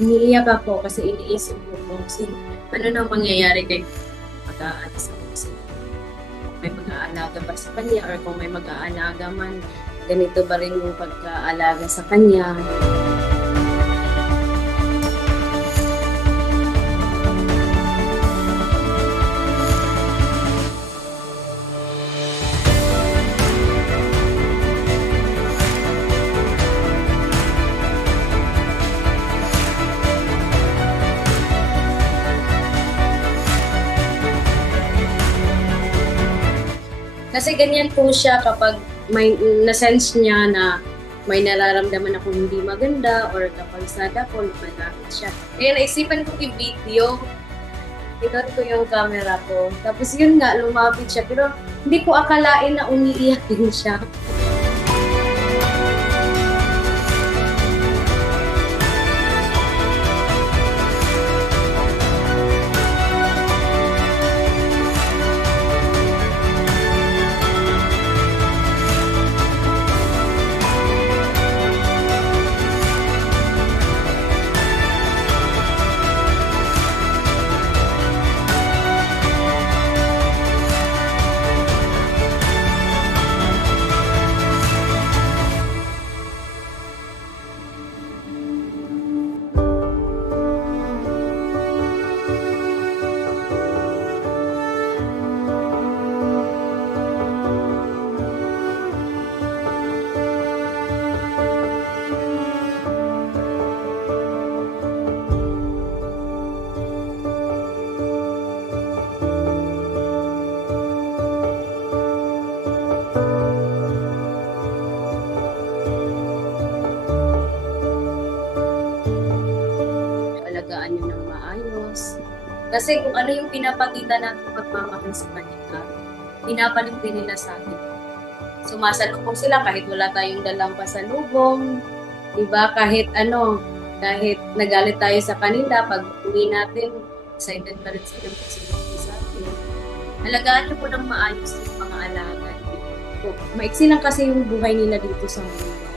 Umiiyak ako kasi iniisip ko kung ano nang mangyayari kay mag-aalis ako kasi kung may mag-aalaga ba sa kanya or kung may mag-aalaga man, ganito ba rin yung pagka-alaga sa kanya. Kasi ganyan po siya kapag may na-sense niya na may nararamdaman akong hindi maganda or kapag sad ako, lumalapit siya. Kaya naisipan ko i-video. Ito ko yung camera ko. Tapos yun nga, lumapit siya. Pero hindi ko akalain na umiiyak din siya. Alagaan niyo ng maayos. Kasi kung ano yung pinapakita natin pagmamahal sa kanila, pinapalik din nila sa atin. Sumasalubong sila kahit wala tayong dalang pasalubong, diba? Kahit nagalit tayo sa kanila, pag uwi natin, excited pa rin sila sa atin. Alagaan niyo po ng maayos yung mga alaga. Maiksi lang kasi yung buhay nila dito sa mundo.